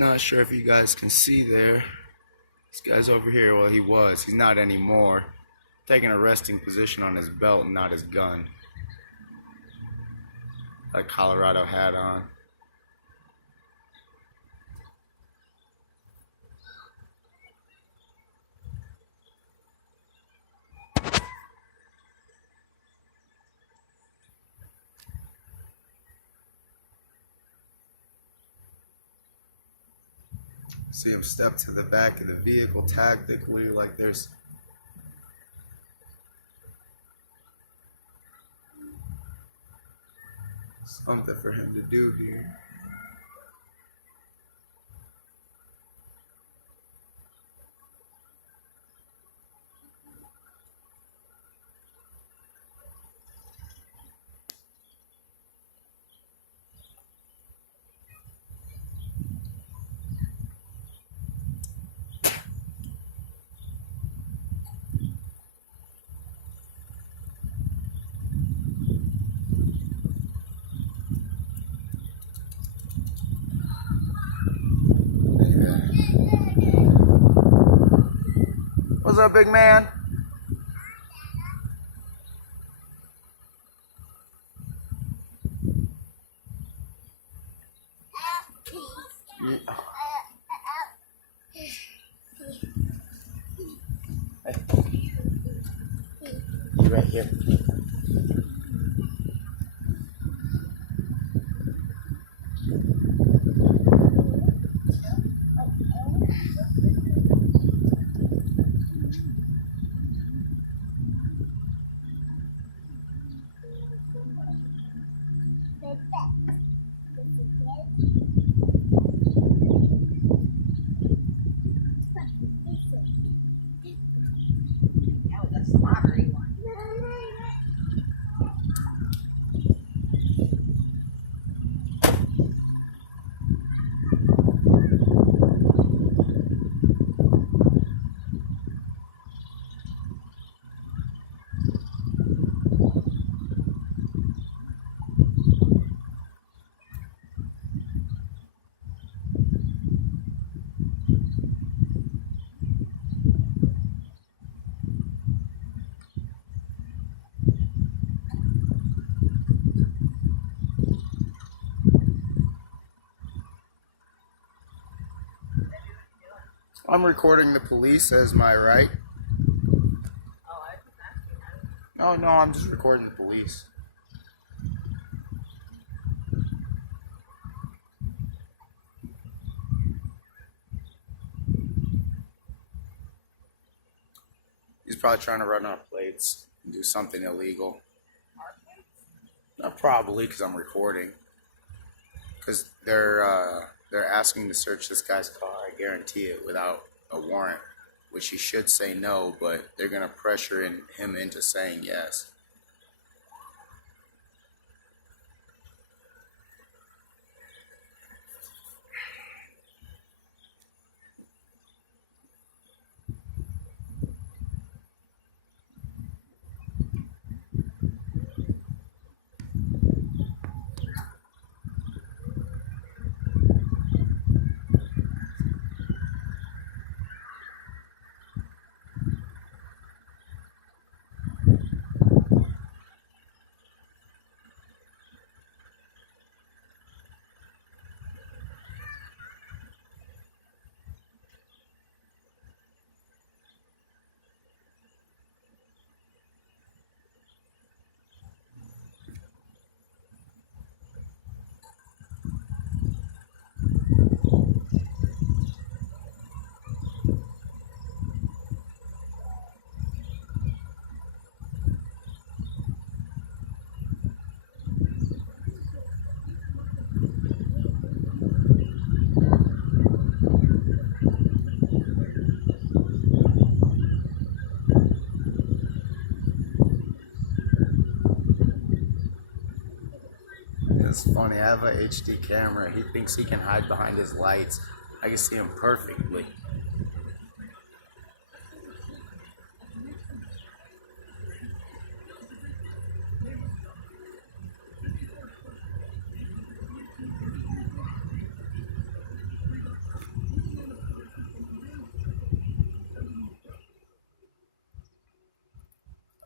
Not sure if you guys can see there. This guy's over here. Well, he was. He's not anymore. Taking a resting position on his belt and not his gun. A Colorado hat on. See him step to the back of the vehicle tactically, like there's something for him to do here. What's up, big man? Yeah. Hey. You right here. I'm recording the police as my right. No, I'm just recording the police. He's probably trying to run our plates and do something illegal. Not probably, because I'm recording. Because they're asking to search this guy's car, I guarantee it, without a warrant, which he should say no, but they're going to pressure him into saying yes. It's funny, I have a HD camera. He thinks he can hide behind his lights. I can see him perfectly.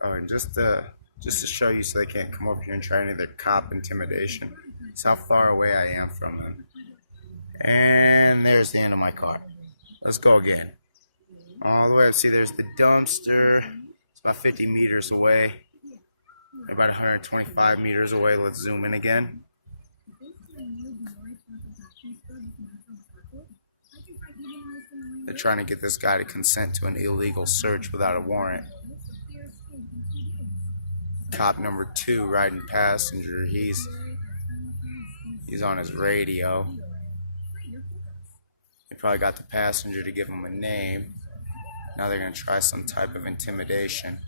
Oh, and just to show you so they can't come over here and try any of their cop intimidation. It's how far away I am from them. And there's the end of my car. Let's go again. All the way up. See, there's the dumpster. It's about 50 meters away. About 125 meters away. Let's zoom in again. They're trying to get this guy to consent to an illegal search without a warrant. Cop number 2 riding passenger. He's on his radio. They probably got the passenger to give him a name. Now they're going to try some type of intimidation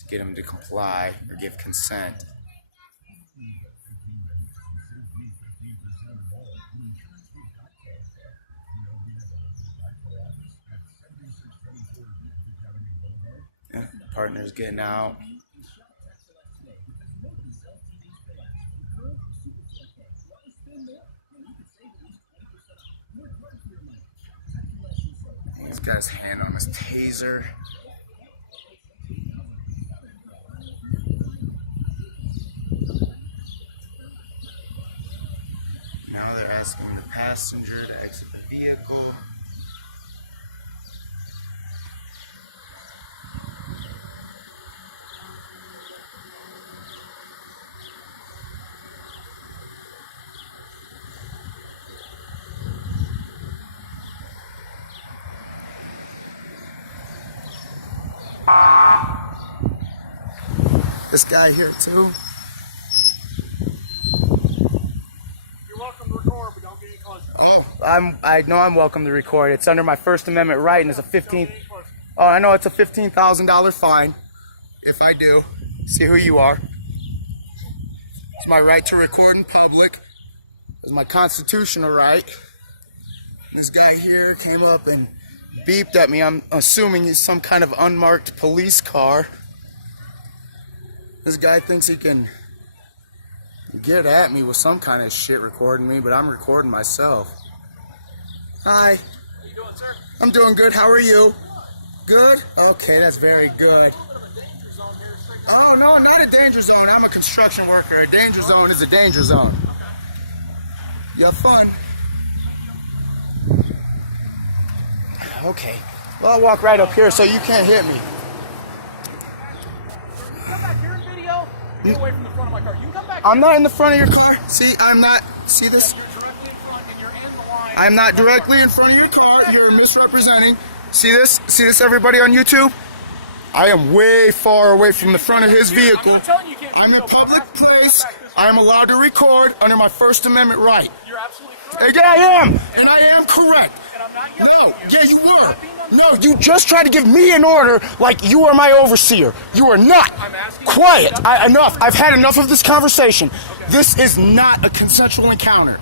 to get him to comply or give consent. Yeah, partner's getting out. He's got his hand on his taser. Now they're asking the passenger to exit the vehicle. This guy here too. You're welcome to record, but don't get any closer. Oh, I know I'm welcome to record. It's under my First Amendment right, and it's a Oh, I know it's a $15,000 fine if I do. See who you are. It's my right to record in public. It's my constitutional right. This guy here came up and beeped at me. I'm assuming he's some kind of unmarked police car. This guy thinks he can get at me with some kind of shit recording me, but I'm recording myself. Hi. How you doing, sir? I'm doing good. How are you? Good? Okay, that's very good. Oh, no, not a danger zone. I'm a construction worker. A danger zone is a danger zone. You have fun. Okay. Well, I'll walk right up here so you can't hit me. Come back here in video. Get away from the front of my car. You can come back. I'm not in the front of your car. See, I'm not. See this? You're directly in front and you're in the line. I'm not directly in front of your car. You're misrepresenting. See this? See this, everybody on YouTube? I am way far away from the front of his vehicle. I'm not telling you can't I'm in video, but I'm public asking you to come place. back this way. I am allowed to record under my First Amendment right. You're absolutely correct. Yeah, I am. And I am correct. And I'm not yelling No, at you. yeah, you I'm were. not being No, you just tried to give me an order like you are my overseer. You are not. I'm asking you to Quiet. stop. Enough. I've had enough of this conversation. This is not a consensual encounter.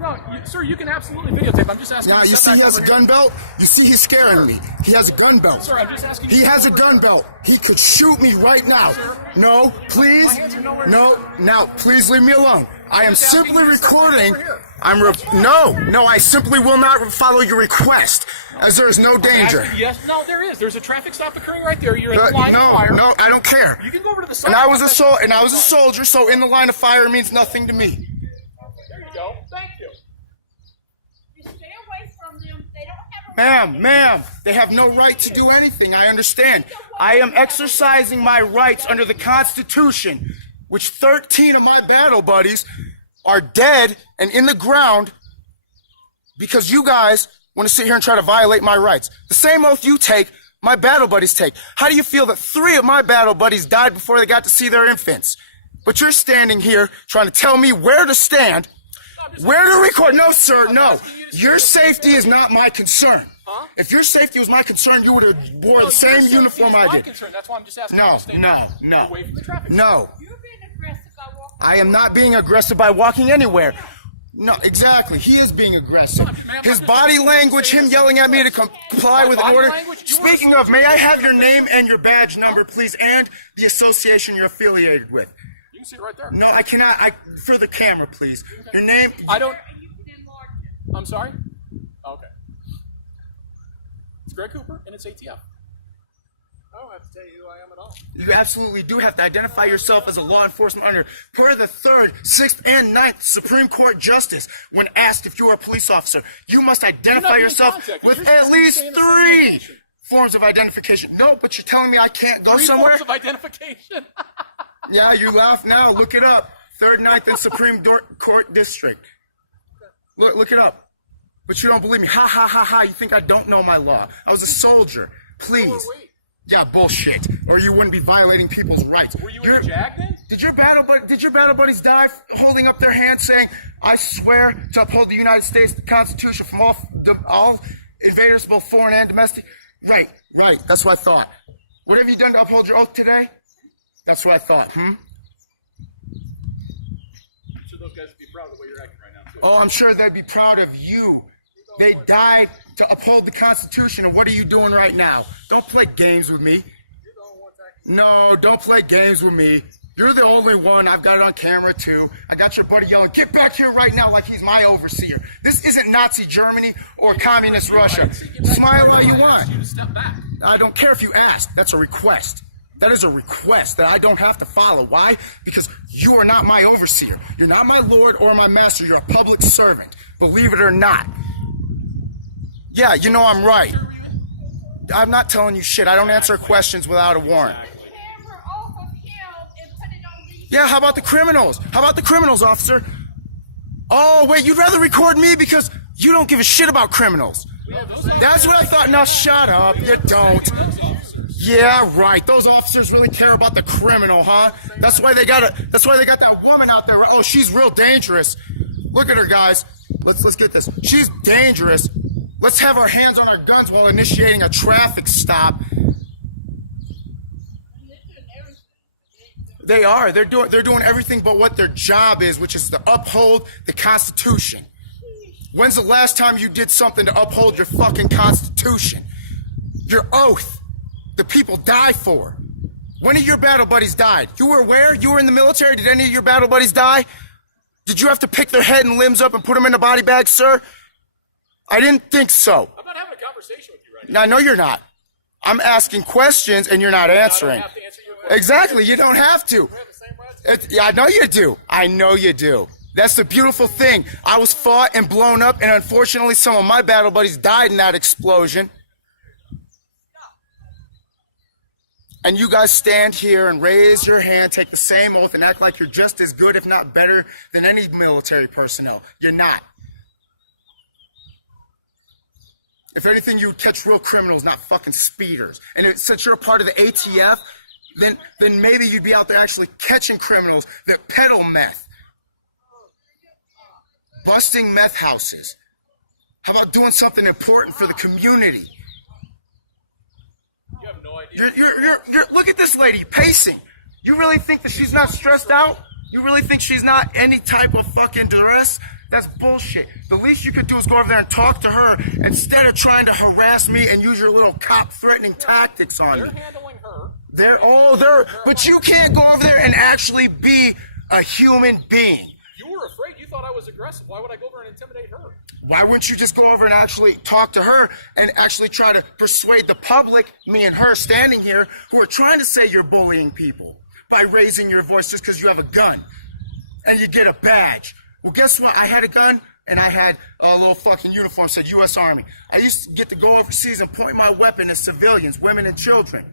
No, sir, you can absolutely videotape. I'm just asking Now, you you to see step he back has a over here. gun belt? You see he's scaring me. He has a gun belt. Sir, I'm just asking He you. has a gun belt. He could shoot me right now. No, please. My hands are nowhere near No, now, please leave me alone. I am just asking simply you to step back recording. over here. No, I simply will not follow your request, as there is no danger. Yes, no, there is. There's a traffic stop occurring right there. You're in the line of No, fire. no, I don't care. You can go over to the side. And I was a soldier, so in the line of fire means nothing to me. There you go. Thank you. Just stay away from them. They don't have a Ma'am, they have no right to do anything. I understand. I am exercising my rights under the Constitution, which 13 of my battle buddies are dead and in the ground because you guys want to sit here and try to violate my rights. The same oath you take, my battle buddies take. How do you feel that 3 of my battle buddies died before they got to see their infants? But you're standing here trying to tell me where to stand, where to record. No, sir, no. Your safety is not my concern. If your safety was my concern, you would have wore the same uniform I did. Concern. That's why I'm just asking No, you to stay back. no. Away from the traffic. No, You're being aggressive by walking. I am not being aggressive by walking anywhere. No, exactly. He is being aggressive. His body language, him yelling at me to comply with an order. Speaking of, may I have your name and your badge number, please, and the association you're affiliated with? You can see it right there. No, I cannot. For the camera, please. Your name. I don't. You can enlarge it. I'm sorry? Okay. Greg Cooper, and it's ATF. I don't have to tell you who I am at all. You absolutely do have to identify yourself as a law enforcement under per the 3rd, 6th, and 9th Supreme Court Justice. When asked if you're a police officer, you must identify being yourself contacted. with You're at supposed to least stay in the same 3 location. forms of identification. No, but you're telling me I can't go 3 somewhere? forms of identification. Yeah, you laugh now. Look it up. 3rd, 9th, and Supreme Court District. Look it up. But you don't believe me. Ha, ha, ha, ha. You think I don't know my law. I was a soldier. Please. Who are we? Yeah, bullshit. Or you wouldn't be violating people's rights. Were you in a JAG then? Did your battle buddies die holding up their hands saying, "I swear to uphold the United States Constitution from all invaders, both foreign and domestic"? Right. That's what I thought. What have you done to uphold your oath today? That's what I thought. I'm sure those guys would be proud of the way you're acting right now, too. Oh, I'm sure they'd be proud of you. They died to uphold the Constitution, and what are you doing right now? Don't play games with me. No, don't play games with me. You're the only one. I've got it on camera, too. I got your buddy yelling, "Get back here right now," like he's my overseer. This isn't Nazi Germany or communist Russia. Smile all you want. You to step back. I don't care if you ask. That's a request. That is a request that I don't have to follow. Why? Because you are not my overseer. You're not my lord or my master. You're a public servant. Believe it or not. Yeah, you know I'm right. I'm not telling you shit. I don't answer questions without a warrant. Camera off of him and put it on these. Yeah, how about the criminals? How about the criminals, officer? Oh, wait, you'd rather record me because you don't give a shit about criminals. That's what I thought. Now shut up. You don't. Yeah, right. Those officers really care about the criminal, huh? That's why they got that woman out there. Oh, she's real dangerous. Look at her, guys. Let's get this. She's dangerous. Let's have our hands on our guns while initiating a traffic stop. They are. They're doing everything but what their job is, which is to uphold the Constitution. When's the last time you did something to uphold your fucking Constitution? Your oath. The people die for. When of your battle buddies died? You were where? You were in the military? Did any of your battle buddies die? Did you have to pick their head and limbs up and put them in a body bag, sir? I didn't think so. I'm not having a conversation with you right now. Now, I know you're not. I'm asking questions and you're not I answering. don't have to answer your question. Exactly, you don't have to. We have the same rights. Yeah, I know you do. I know you do. That's the beautiful thing. I was fought and blown up, and unfortunately, some of my battle buddies died in that explosion. And you guys stand here and raise your hand, take the same oath, and act like you're just as good, if not better, than any military personnel. You're not. If anything, you would catch real criminals, not fucking speeders. And since you're a part of the ATF, then maybe you'd be out there actually catching criminals that peddle meth. Busting meth houses. How about doing something important for the community? You have no idea. You're look at this lady pacing. You really think that she's not stressed out? You really think she's not any type of fucking duress? That's bullshit. The least you could do is go over there and talk to her instead of trying to harass me and use your little cop threatening tactics on They're me. handling her. But you can't go over there and actually be a human being. You were afraid. You thought I was aggressive. Why would I go over and intimidate her? Why wouldn't you just go over and actually talk to her and actually try to persuade the public, me and her standing here, who are trying to say you're bullying people by raising your voice just because you have a gun and you get a badge? Well, guess what? I had a gun and I had a little fucking uniform that said U.S. Army. I used to get to go overseas and point my weapon at civilians, women and children.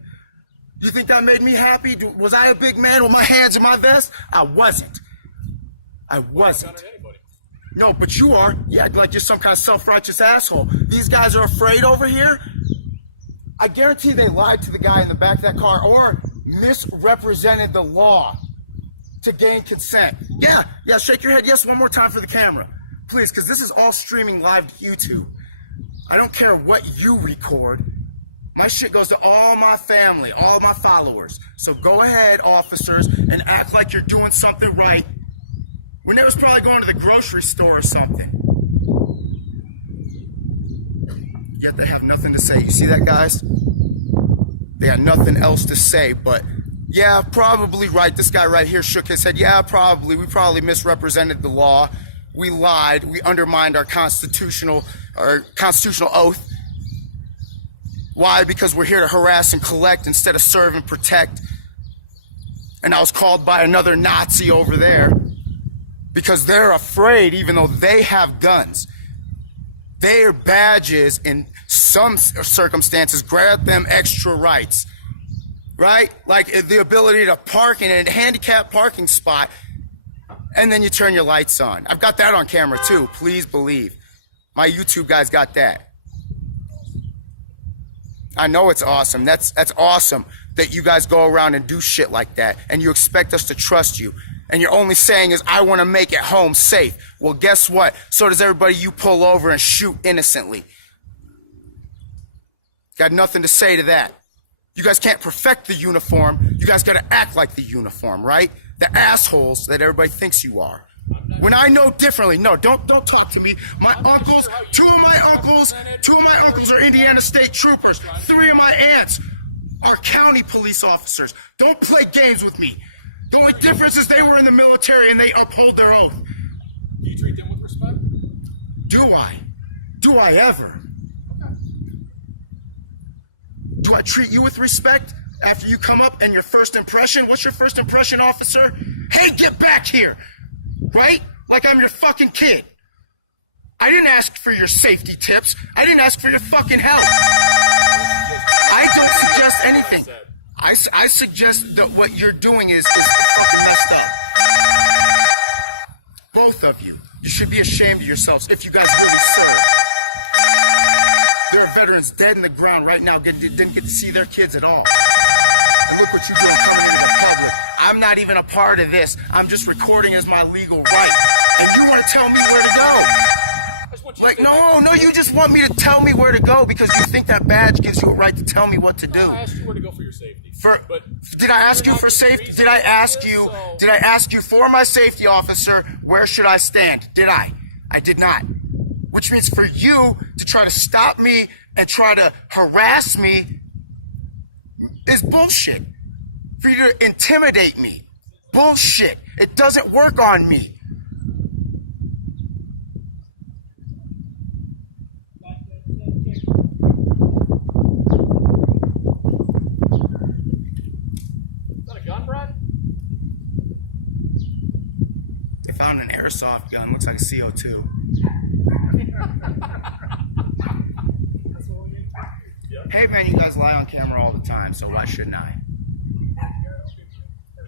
You think that made me happy? Was I a big man with my hands in my vest? I wasn't. I wasn't. Gun at anybody. No, but you are. You act like you're some kind of self-righteous asshole. These guys are afraid over here. I guarantee they lied to the guy in the back of that car or misrepresented the law to gain consent. Yeah, shake your head yes one more time for the camera. Please, because this is all streaming live to YouTube. I don't care what you record. My shit goes to all my family, all my followers. So go ahead, officers, and act like you're doing something right when they was probably going to the grocery store or something. Yet they have nothing to say. You see that, guys? They got nothing else to say, but yeah, probably right. This guy right here shook his head. Yeah, probably. We probably misrepresented the law. We lied. We undermined our constitutional oath. Why? Because we're here to harass and collect instead of serve and protect. And I was called by another Nazi over there because they're afraid, even though they have guns. Their badges, in some circumstances, grant them extra rights, right? Like the ability to park in a handicapped parking spot, and then you turn your lights on. I've got that on camera too, please believe. My YouTube guys got that. I know it's awesome. That's awesome that you guys go around and do shit like that, and you expect us to trust you. And you're only saying is, I want to make it home safe. Well, guess what? So does everybody you pull over and shoot innocently. Got nothing to say to that. You guys can't perfect the uniform. You guys got to act like the uniform, right? The assholes that everybody thinks you are. When I know differently, no, don't talk to me. My uncles, two of my uncles are Indiana State Troopers. 3 of my aunts are county police officers. Don't play games with me. The only difference is they were in the military and they uphold their oath. Do you treat them with respect? Do I? Do I ever? Do I treat you with respect after you come up and your first impression? What's your first impression, officer? Hey, get back here! Right? Like I'm your fucking kid. I didn't ask for your safety tips. I didn't ask for your fucking help. I don't suggest anything. I suggest that what you're doing is fucking messed up. Both of you. You should be ashamed of yourselves if you guys really serve. There are veterans dead in the ground right now, didn't get to see their kids at all. And look what you're doing coming into the public. I'm not even a part of this. I'm just recording as my legal right. And you want to tell me where to go? Like, no, you just want me to tell me where to go because you think that badge gives you a right to tell me what to do. I asked you where to go for your safety. Did I ask you for safety? Did I ask you for my safety officer, where should I stand? Did I? I did not. Which means for you to try to stop me and try to harass me is bullshit. For you to intimidate me. Bullshit. It doesn't work on me. They found an airsoft gun, looks like a CO2. Hey man, you guys lie on camera all the time, so why shouldn't I?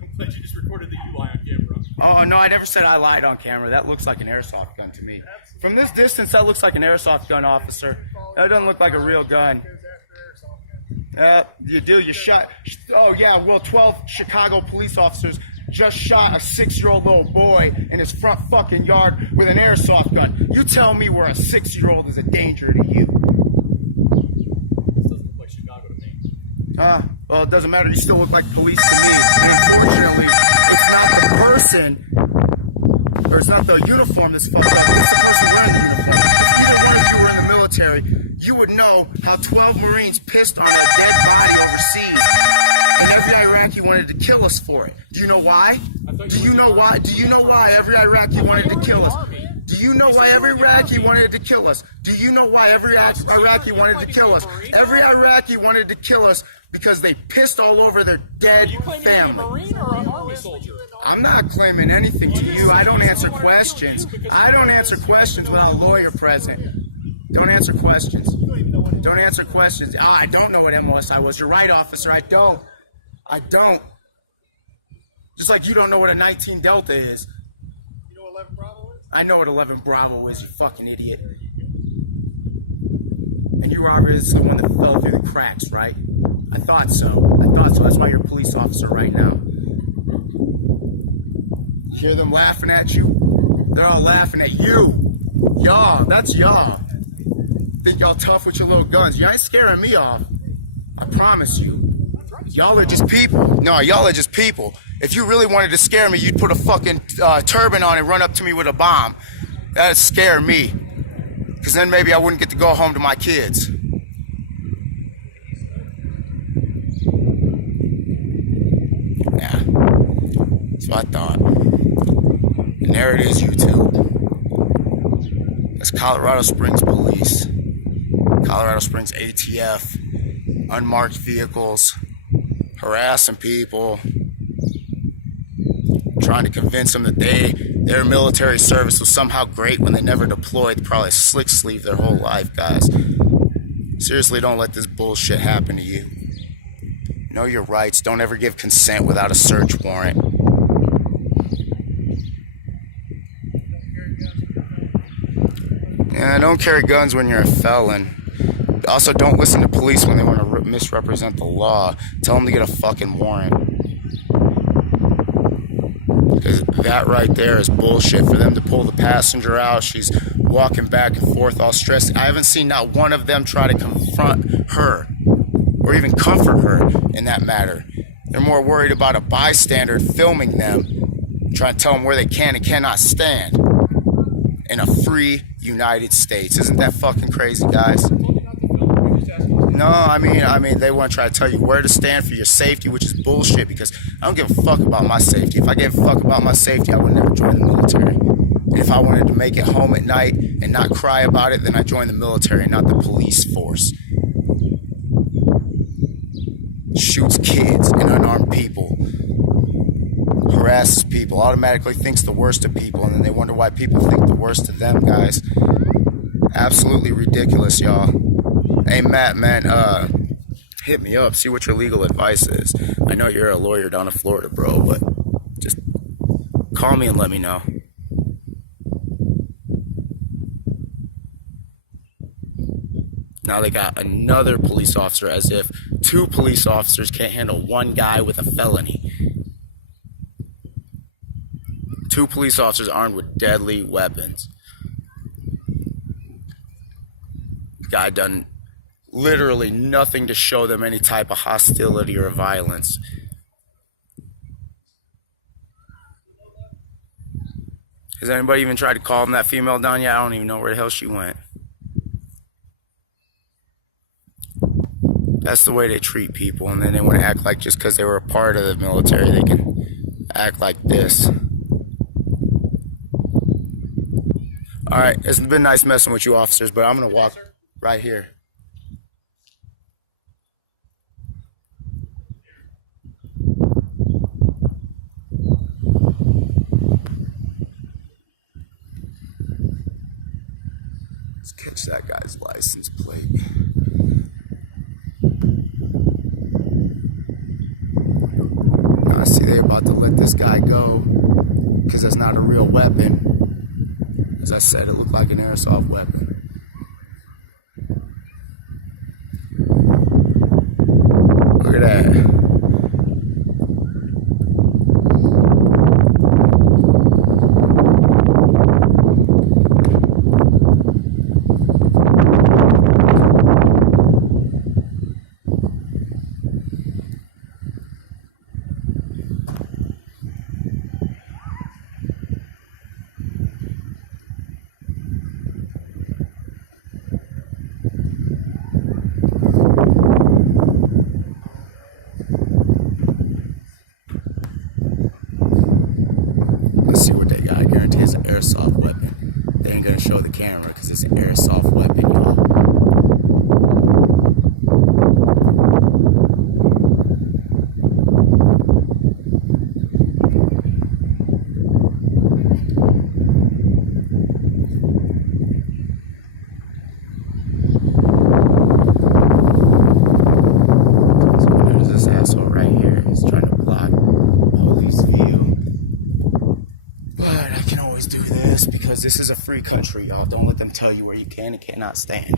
I'm glad you just recorded that you lie on camera. Oh no, I never said I lied on camera. That looks like an airsoft gun to me. From this distance, that looks like an airsoft gun, officer. That doesn't look like a real gun. You shot. Oh yeah, well, 12 Chicago police officers just shot a 6-year-old little boy in his front fucking yard with an airsoft gun. You tell me where a 6-year-old is a danger to you. This doesn't look like Chicago to me. Well, it doesn't matter. You still look like police to me. And unfortunately, it's not the person, or it's not the uniform that's fucked up. It's the person wearing the uniform. If either one of you were in the military, you would know how 12 Marines pissed on a dead body overseas. And every Iraqi wanted to kill us for it. Do you know why? Do you know why? Do you know why every Iraqi wanted to kill us? Do you know why every Iraqi wanted to kill us? Do you know why every Iraqi wanted to kill us? Every Iraqi wanted to kill us because they pissed all over their dead family. Are you a Marine or an Army soldier? I'm not claiming anything to you. I don't answer questions. I don't answer questions without a lawyer present. Don't answer questions. Don't answer questions. I don't know what MLSI was. You're right, officer. I don't. Just like you don't know what a 19 Delta is. You know what 11 Bravo is? I know what 11 Bravo is, you fucking idiot. And you were obviously someone that fell through the cracks, right? I thought so. That's why you're a police officer right now. You hear them laughing at you? They're all laughing at you. Y'all, that's y'all. Think y'all tough with your little guns. You ain't scaring me off. I promise you. Y'all are just people. No, y'all are just people. If you really wanted to scare me, you'd put a fucking turban on and run up to me with a bomb. That'd scare me. Because then maybe I wouldn't get to go home to my kids. Yeah. That's what I thought. And there it is, YouTube. That's Colorado Springs Police. Colorado Springs ATF. unmarked vehicles, harassing people, trying to convince them that their military service was somehow great when they never deployed. They probably slick sleeve their whole life, guys. Seriously, don't let this bullshit happen to you. Know your rights. Don't ever give consent without a search warrant. Yeah, don't carry guns when you're a felon. Also, don't listen to police when they want to misrepresent the law. Tell them to get a fucking warrant. Because that right there is bullshit. For them to pull the passenger out, she's walking back and forth all stressed. I haven't seen not one of them try to confront her or even comfort her in that matter. They're more worried about a bystander filming them, trying to tell them where they can and cannot stand in a free United States. Isn't that fucking crazy, guys? No, I mean, they want to try to tell you where to stand for your safety, which is bullshit, because I don't give a fuck about my safety. If I gave a fuck about my safety, I would never join the military. And if I wanted to make it home at night and not cry about it, then I join the military, not the police force. Shoots kids and unarmed people, harasses people, automatically thinks the worst of people, and then they wonder why people think the worst of them, guys. Absolutely ridiculous, y'all. Hey, Matt, man, hit me up, see what your legal advice is. I know you're a lawyer down in Florida, bro, but just call me and let me know. Now they got another police officer, as if 2 police officers can't handle one guy with a felony. 2 police officers armed with deadly weapons. Guy done literally nothing to show them any type of hostility or violence. Has anybody even tried to calm that female down yet? I don't even know where the hell she went. That's the way they treat people, and then they want to act like just because they were a part of the military, they can act like this. Alright, it's been nice messing with you officers, but I'm going to walk right here. Let's catch that guy's license plate. I see they're about to let this guy go because it's not a real weapon. As I said, it looked like an airsoft weapon. Look at that. Airsoft weapon. They ain't gonna show the camera because it's an airsoft weapon, y'all. So there's this asshole right here. He's trying to block police view. But I can always do this because this is a free country, y'all. Don't let them tell you where you can and cannot stand.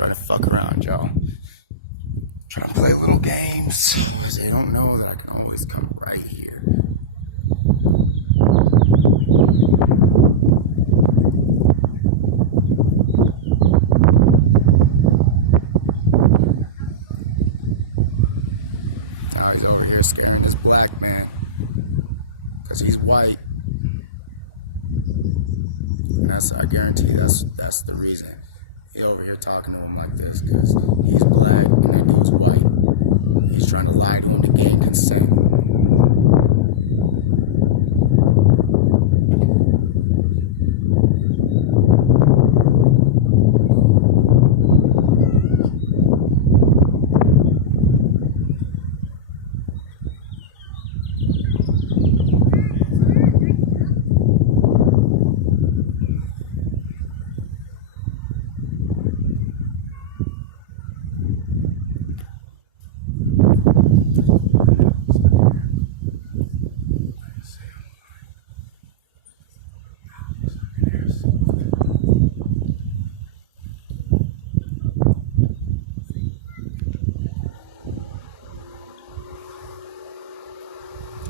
trying to fuck around, y'all. Trying to play little games. They don't know that I can always come right here. Now he's over here scaring this black man. Because he's white. And I guarantee that's the reason. He's over here talking to him like this because he's black and that dude's white. He's trying to lie to him to gain consent.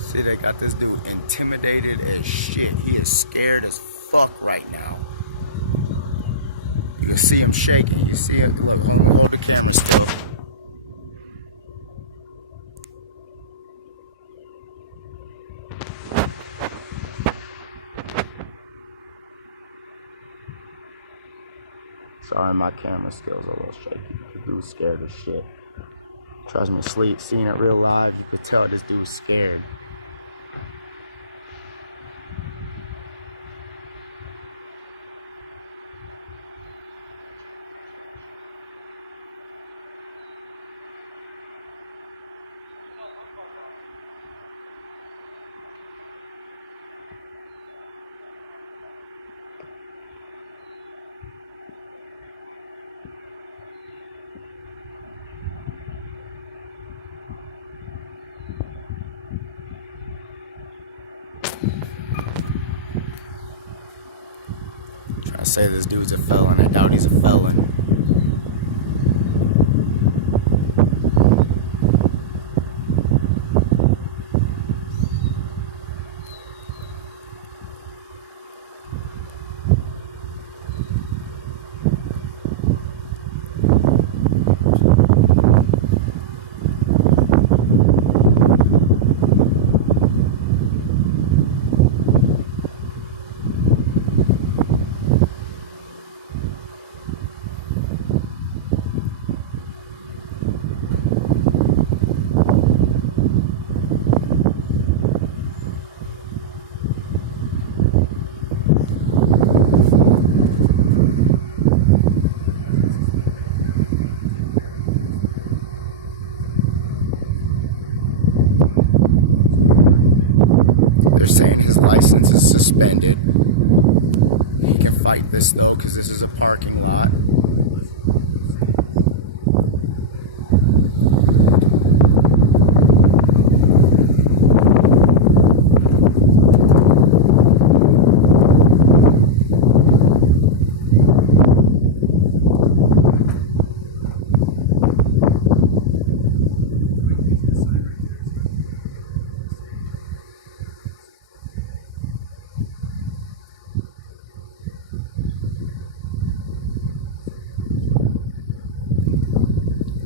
See, they got this dude intimidated as shit. He is scared as fuck right now. You can see him shaking. You see it? Look, I'm gonna hold the camera still. Sorry, my camera skills are a little shaky. The dude's scared as shit. Trust me, seeing it real live, you could tell this dude's scared. Trying to say this dude's a felon. I doubt he's a felon. They're saying his license is suspended. He can fight this though, because this is a parking lot.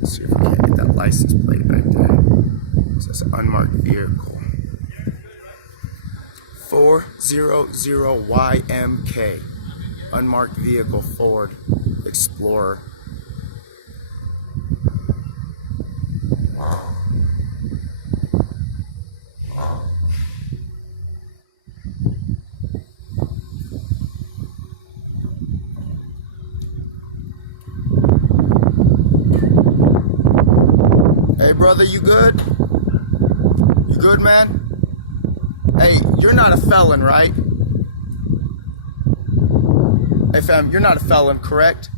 See if we can't get that license plate back there. It says unmarked vehicle. 400YMK. Unmarked vehicle, Ford Explorer. Hey brother, you good? You good, man? Hey, you're not a felon, right? Hey fam, you're not a felon, correct?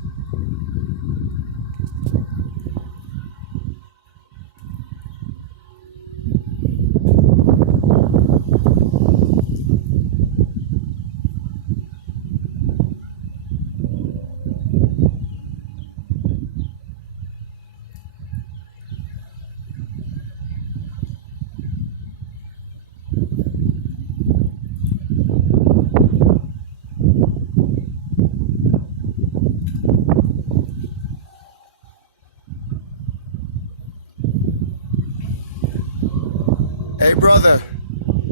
Hey, brother.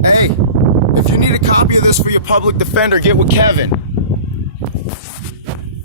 Hey, if you need a copy of this for your public defender, get with Kevin.